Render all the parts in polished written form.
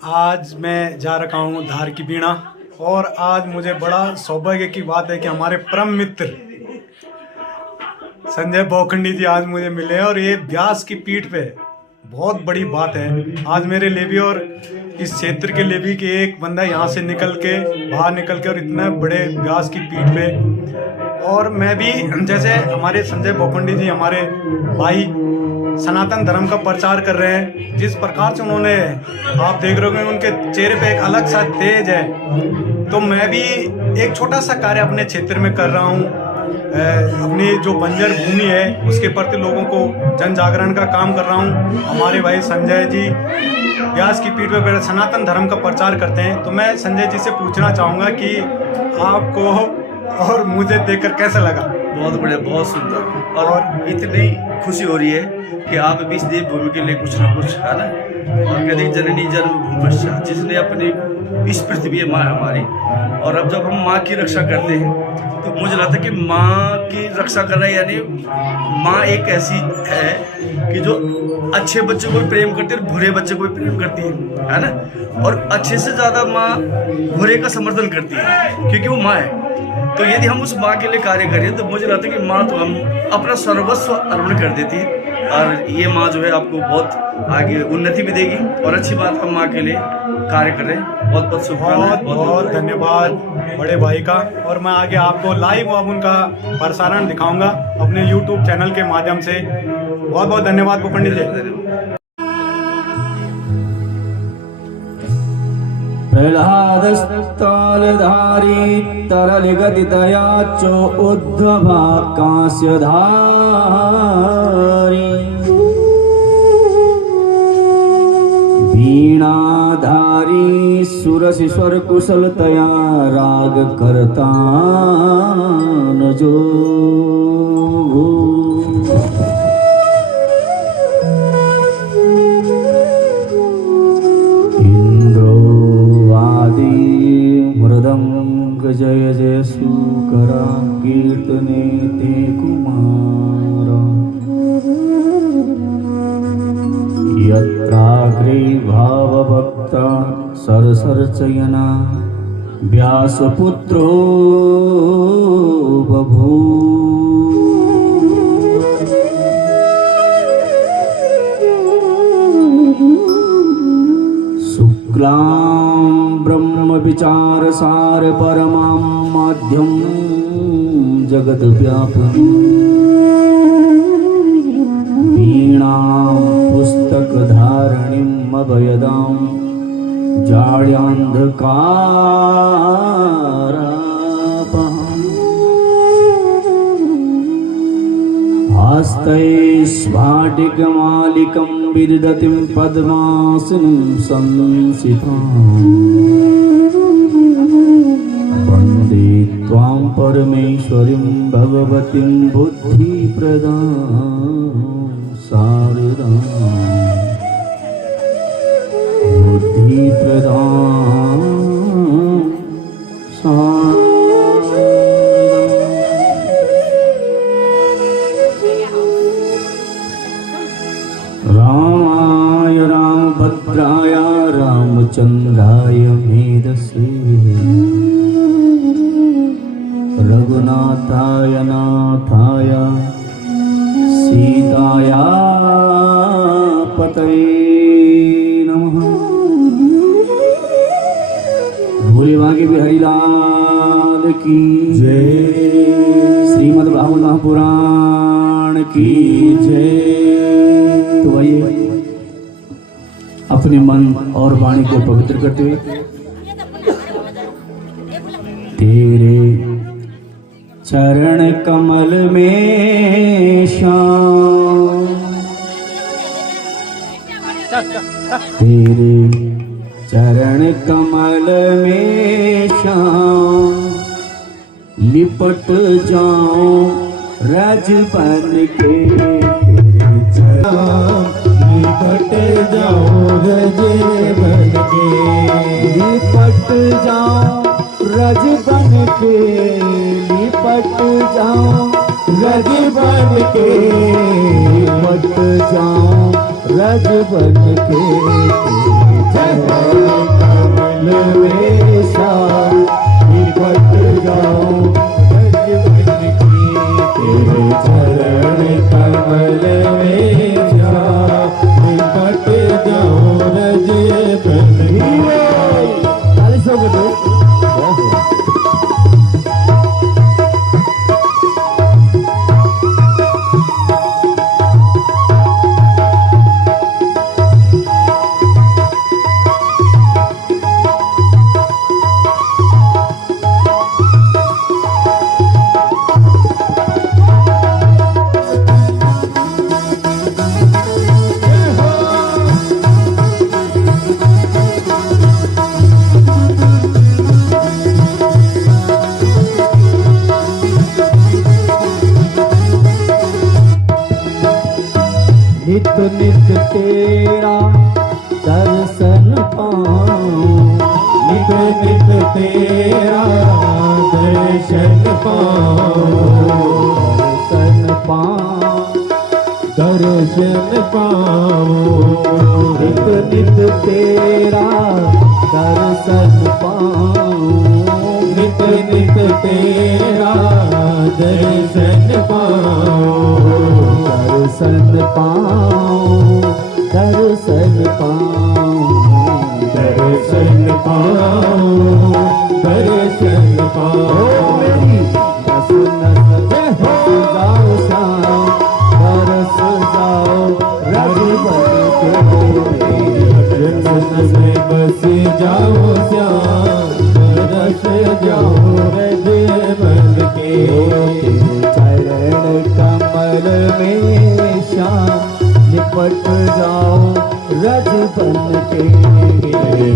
आज मैं जा रखा हूँ धार की बीणा और आज मुझे बड़ा सौभाग्य की बात है कि हमारे परम मित्र संजय बोखंडी जी आज मुझे मिले और ये व्यास की पीठ पे बहुत बड़ी बात है आज मेरे लिए भी और इस क्षेत्र के लिए भी कि एक बंदा यहाँ से बाहर निकल के और इतने बड़े व्यास की पीठ पे और मैं भी जैसे हमारे संजय बोखंडी जी हमारे भाई सनातन धर्म का प्रचार कर रहे हैं। जिस प्रकार से उन्होंने आप देख रहे हो उनके चेहरे पे एक अलग सा तेज है, तो मैं भी एक छोटा सा कार्य अपने क्षेत्र में कर रहा हूँ। अपनी जो बंजर भूमि है उसके प्रति लोगों को जन जागरण का काम कर रहा हूँ। हमारे भाई संजय जी व्यास की पीठ पर सनातन धर्म का प्रचार करते हैं, तो मैं संजय जी से पूछना चाहूँगा कि आपको और मुझे देखकर कैसा लगा? बहुत बढ़िया, बहुत सुंदर और इतनी खुशी हो रही है कि आप भी इस देवभूमि के लिए कुछ ना कुछ है ना। और कहते जननी जन्मभूमिश्चा, जिसने अपनी इस पृथ्वी माँ हमारी, और अब जब हम माँ की रक्षा करते हैं तो मुझे लगता है कि माँ की रक्षा करना यानी माँ एक ऐसी है कि जो अच्छे बच्चे को भी प्रेम करती है और बुरे बच्चे को भी प्रेम करती है ना। और अच्छे से ज़्यादा माँ बुरे का समर्थन करती है क्योंकि वो माँ है। तो यदि हम उस माँ के लिए कार्य करें तो मुझे लगता है कि माँ तो हम अपना सर्वस्व अर्पण कर देती है, और ये माँ जो है आपको बहुत आगे उन्नति भी देगी। और अच्छी बात हम माँ के लिए कार्य कर रहे हैं। बहुत बहुत शुभकामनाएं, बहुत धन्यवाद बड़े भाई का। और मैं आगे आपको लाइव अब उनका प्रसारण दिखाऊंगा अपने YouTube चैनल के माध्यम से। बहुत बहुत धन्यवाद पंडित जी। प्रह्लादस्तालधारी तरलगतितयाचो उद्धवाकाश्यधारी वीणाधारी सुरसिस्वर कुशलतया राग करता न जो जय जय सुकरा कीर्तने ते कुमारा यत्राग्रे भावभक्ता सरसर्चयना व्यासपुत्रो बभूव। शुक्लां ब्रह्म विचार सार परमां माध्यम जगत व्यापन वीणां पुस्तक धारणीं अभयदां जाड्यांधकारापहं हस्तैः स्फाटिकमालिकं विदधतीं पद्मासनं संसितां वन्दे त्वां परमेश्वरीं भगवतीं बुद्धिप्रदां शारदां बुद्धिप्रदां रामाय रामभद्राय रामचन्द्राय मेधसे रघुनाथाय नाथाय सीताया पतये नमः। भोले बांके बिहारी लाल की जय। श्रीमद् भागवत महापुराण की जय। तो आइए अपने मन और वाणी को पवित्र करते हुए तेरे चरण कमल में श्याम, तेरे चरण कमल में श्याम लिपट जाऊं रज बन के। लिपट जाऊं रज बन के, लिपट जाऊं रज बन के, लिपट जाऊं रज बन के, लिपट जाऊं रज बन के। तेरा दर्शन पाऊं, नित नित तेरा दर्शन पाऊं, दर्शन पाऊं, दर्शन पाऊं, दर्शन पाऊं, दर्शन पाऊं। मेरी बस नस जाओ श्याम, बरस जाओ रज बन के, बस जाओ श्याम, बरस जाओ रज बन के। चरण कमल में श्याम लिपट जाओ रज बन के,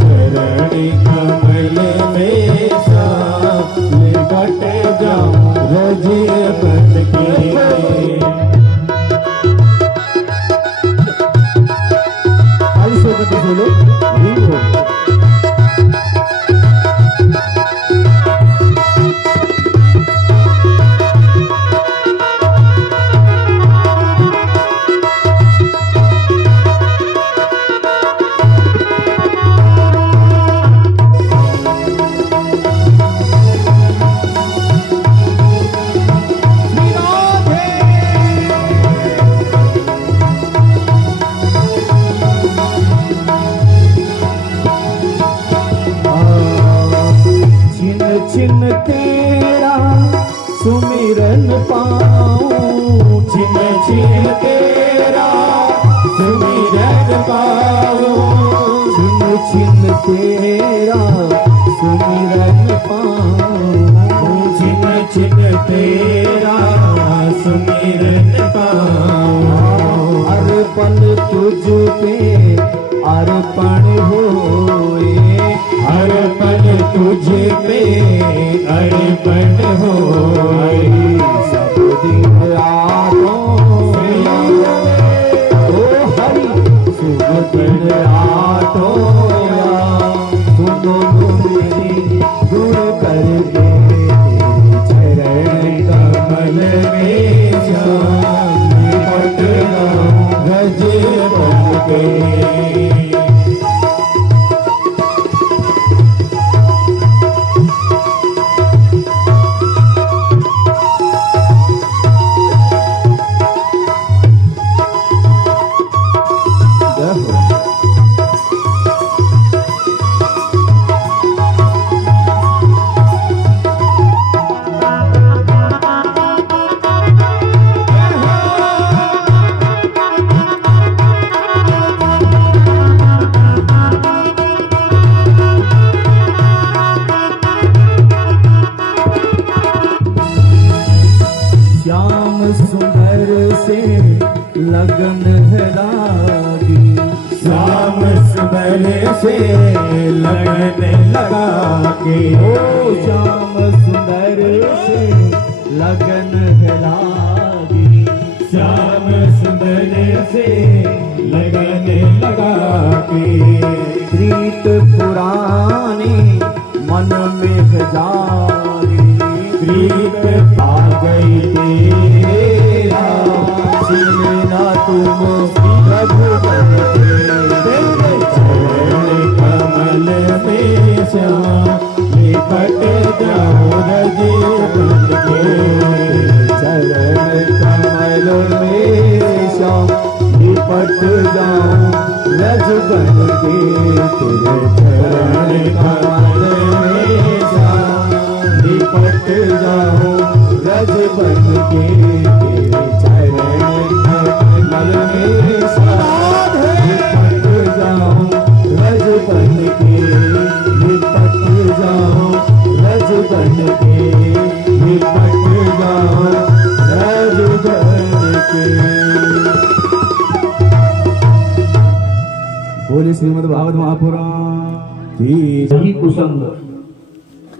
चरण कमल में श्याम लिपट जाओ रज बन के। बोलो छिन तेरा सुमिरन पाऊं, छिन छिन तेरा सुमिरन पाऊं, छिन छिन तेरा सुमिरन पाऊं, छिन छिन तेरा सुमिरन पाऊं। अर्पण तुझ पे अर्पण होए, अर्पण तुझे पे अर्पण होए, सब दिन रातों ओ हरि शुभ दिन रातों, सुनो मेरी गुण करके, चरण कमल में श्याम लिपट जाऊं रज बन के। श्याम सुंदर से लगन है लागी, श्याम सुंदर से लगन लगा के, ओ श्याम सुंदर से लगन है लागी, श्याम सुंदर से लगन लगा के। प्रीत पुरानी मन में है जागी, प्रीत आ गई तेरा, सीना तुम प्रभु बन के, चरण कमल में श्याम लिपट जाओ रज बन के, चरण कमल में श्याम लिपट जाओ रज बन के, तेरे चरण कमल में श्याम लिपट जाओ रज बन के, तेरे चरण कमल में श्याम लिपट जाओ रज बन के, लिपट जाओ रज बन के, लिपट जाओ रज बन के। बोले श्रीमद् भागवत महापुराण की यही कुसंग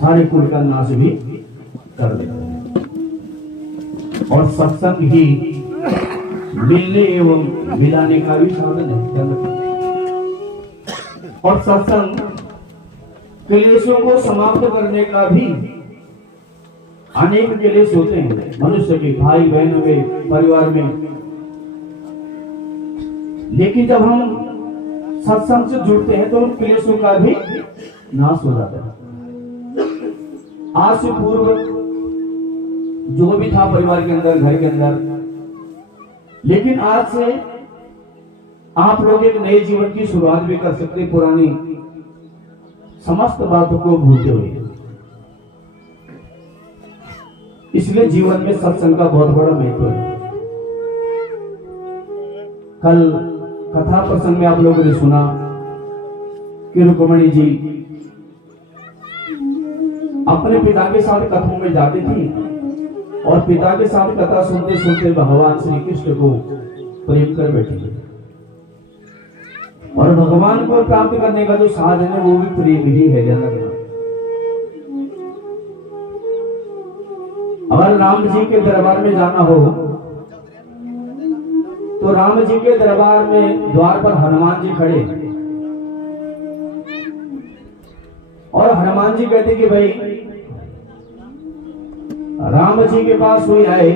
सारे कुल का नाश भी कर देता है, और सत्संग ही मिलने एवं मिलाने का भी साधन है। और सत्संग क्लेशों को समाप्त करने का भी, अनेक क्लेश होते हैं मनुष्य के, भाई बहनों में, परिवार में, लेकिन जब हम सत्संग से जुड़ते हैं तो उन क्लेशों का भी नाश हो जाता है। आज से पूर्व जो भी था परिवार के अंदर, घर के अंदर, लेकिन आज से आप लोग एक नए जीवन की शुरुआत भी कर सकते हैं, पुरानी समस्त बातों को भूलते हुए। इसलिए जीवन में सत्संग का बहुत बड़ा महत्व है। कल कथा प्रसंग में आप लोगों ने सुना कि रुक्मणी जी अपने पिता के साथ कथाओं में जाती थी और पिता के साथ कथा सुनते सुनते भगवान श्री कृष्ण को प्रेम कर बैठी थी। और भगवान को प्राप्त करने का जो साधन है वो भी प्रेम ही है। जनक, अगर राम जी के दरबार में जाना हो तो राम जी के दरबार में द्वार पर हनुमान जी खड़े और हनुमान जी कहते कि भाई राम जी के पास कोई आए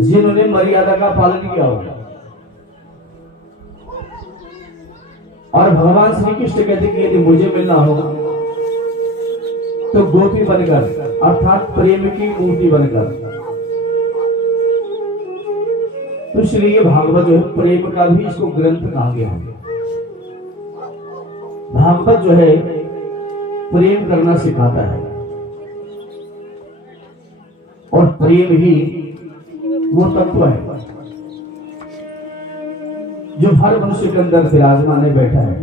जिन्होंने मर्यादा का पालन किया होगा। और भगवान श्री कृष्ण कहते कि यदि मुझे मिलना होगा तो गोपी बनकर, अर्थात प्रेम की मूर्ति बनकर। तो इसलिए भागवत जो है प्रेम का भी इसको ग्रंथ कहा गया है। भागवत जो है प्रेम करना सिखाता है और प्रेम ही वो तत्व है जो हर मनुष्य के अंदर विराजमान बैठा है।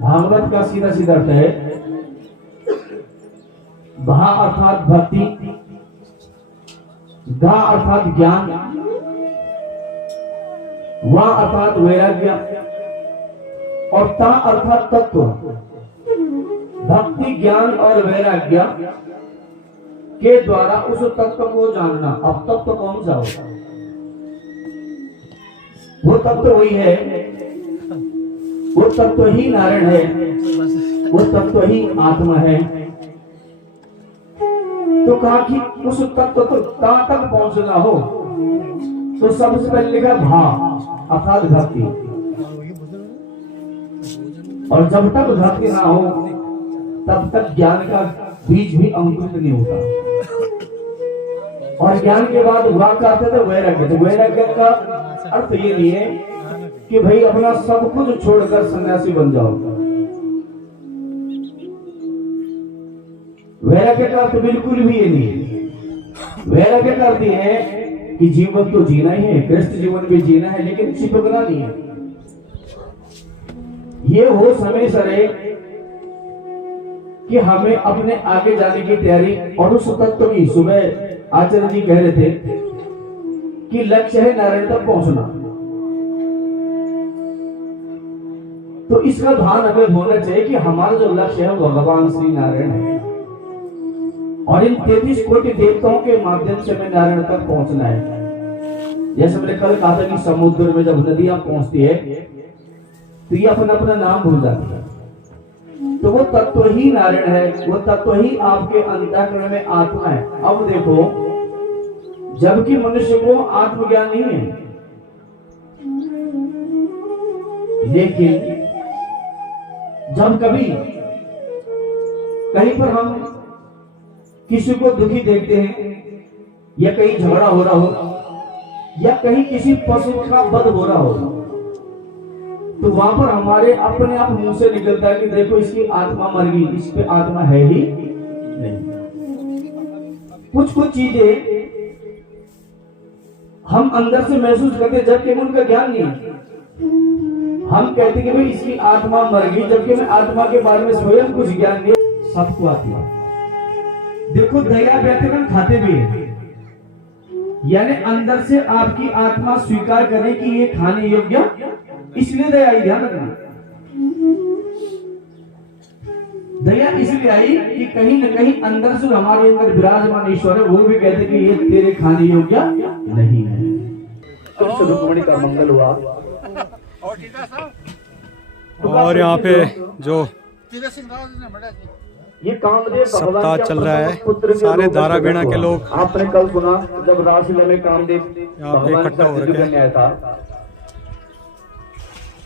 भागवत का सीधा सीधा अर्थ है भा अर्थात भक्ति, गा अर्थात ज्ञान, वा अर्थात वैराग्य और ता अर्थात तत्व। भक्ति, ज्ञान और वैराग्य के द्वारा उस तत्व को जानना। अब तत्व कौन सा होगा? वो तत्व वही है, वो तत्व ही नारायण है, वो तत्व ही आत्मा है। तो कहा कि उस तत्व तो तक पहुंचना हो तो सबसे पहले लिखा भा अर्थात भक्ति। और जब तक भक्ति ना हो तब तक ज्ञान का बीज भी अंकुरित नहीं होता। और ज्ञान के बाद वाक का अर्थ है वैराग्य। तो वैराग्य का अर्थ ये नहीं है कि भाई अपना सब कुछ छोड़कर सन्यासी बन जाओ। वैराग्य का अर्थ बिल्कुल भी ये नहीं है। वैराग्य का अर्थ है कि जीवन तो जीना ही है, कृष्ण जीवन भी जीना है, लेकिन चिपकना नहीं है। ये हो समय सरे कि हमें अपने आगे जाने की तैयारी और उस तत्व की। सुबह आचार्य जी कह रहे थे कि लक्ष्य है नारायण तक पहुंचना। तो इसका भान हमें होना चाहिए कि हमारा जो लक्ष्य है वो भगवान श्री नारायण है और इन 33 कोटि देवताओं के माध्यम से हमें नारायण तक पहुंचना है। जैसे मैंने कल कहा था कि समुद्र में जब नदियां पहुंचती है तो ये अपना अपना नाम भूल जाती है। तो वो तत्व ही नारायण है, वो तत्व ही आपके अंतःकरण में आत्मा है। अब देखो, जबकि मनुष्य को आत्मज्ञान नहीं है, लेकिन जब कभी कहीं पर हम किसी को दुखी देखते हैं या कहीं झगड़ा हो रहा हो या कहीं किसी पशु का वध हो रहा हो तो वहां पर हमारे अपने आप मुंह से निकलता है कि देखो इसकी आत्मा मर गई, इस पे आत्मा है ही नहीं। कुछ कुछ चीजें हम अंदर से महसूस करते जबकि हमें उनका ज्ञान नहीं है। हम कहते कि भाई इसकी आत्मा मर गई, जबकि हमें आत्मा के बारे में स्वयं कुछ ज्ञान नहीं। सबको आती है। देखो दया व्यतिक्रम खाते भी है, यानी अंदर से आपकी आत्मा स्वीकार करे कि ये खाने योग्य, इसलिए दया आई। ध्यान रखना, दया इसलिए आई कि कहीं न कहीं अंदर से हमारे अंदर विराजमान ईश्वर है, वो भी कहते कि ये तेरे खाने योग्य नहीं है। तो रुक्मिणी का मंगल हुआ। और यहाँ पे जो ये कामदेव सप्ताह चल रहा है, सारे दारा बीणा के लोग आपने कल सुना जब रासलीला में कामदेव यहाँ पे इकट्ठा हो रखे हैं। आया था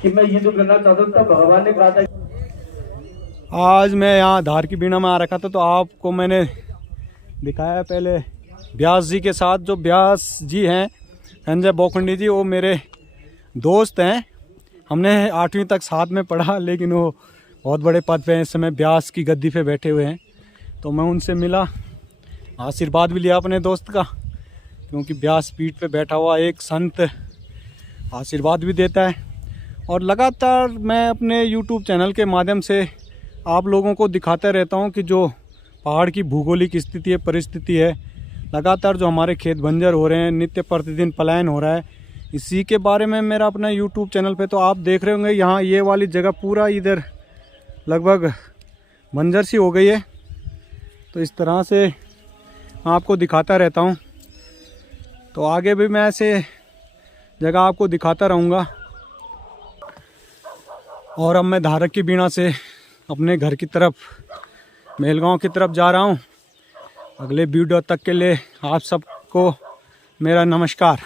कि मैं युद्ध करना चाहता हूँ, तब भगवान ने कहा था। आज मैं यहाँ धार की बीणा में आ रखा था, तो आपको मैंने दिखाया पहले व्यास जी के साथ। जो व्यास जी हैं संजय बोखंडी जी, वो मेरे दोस्त हैं। हमने 8वीं तक साथ में पढ़ा, लेकिन वो बहुत बड़े पद पे हैं इस समय, व्यास की गद्दी पे बैठे हुए हैं। तो मैं उनसे मिला, आशीर्वाद भी लिया अपने दोस्त का, क्योंकि व्यास पीठ पे बैठा हुआ एक संत आशीर्वाद भी देता है। और लगातार मैं अपने YouTube चैनल के माध्यम से आप लोगों को दिखाता रहता हूं कि जो पहाड़ की भूगोलिक स्थिति है, परिस्थिति है, लगातार जो हमारे खेत बंजर हो रहे हैं, नित्य प्रतिदिन पलायन हो रहा है, इसी के बारे में मेरा अपना YouTube चैनल पे तो आप देख रहे होंगे। यहाँ ये वाली जगह पूरा इधर लगभग बंजर सी हो गई है। तो इस तरह से मैं आपको दिखाता रहता हूँ, तो आगे भी मैं ऐसे जगह आपको दिखाता रहूँगा। और अब मैं धारक की बीणा से अपने घर की तरफ, मेलगांव की तरफ जा रहा हूँ। अगले वीडियो तक के लिए आप सबको मेरा नमस्कार।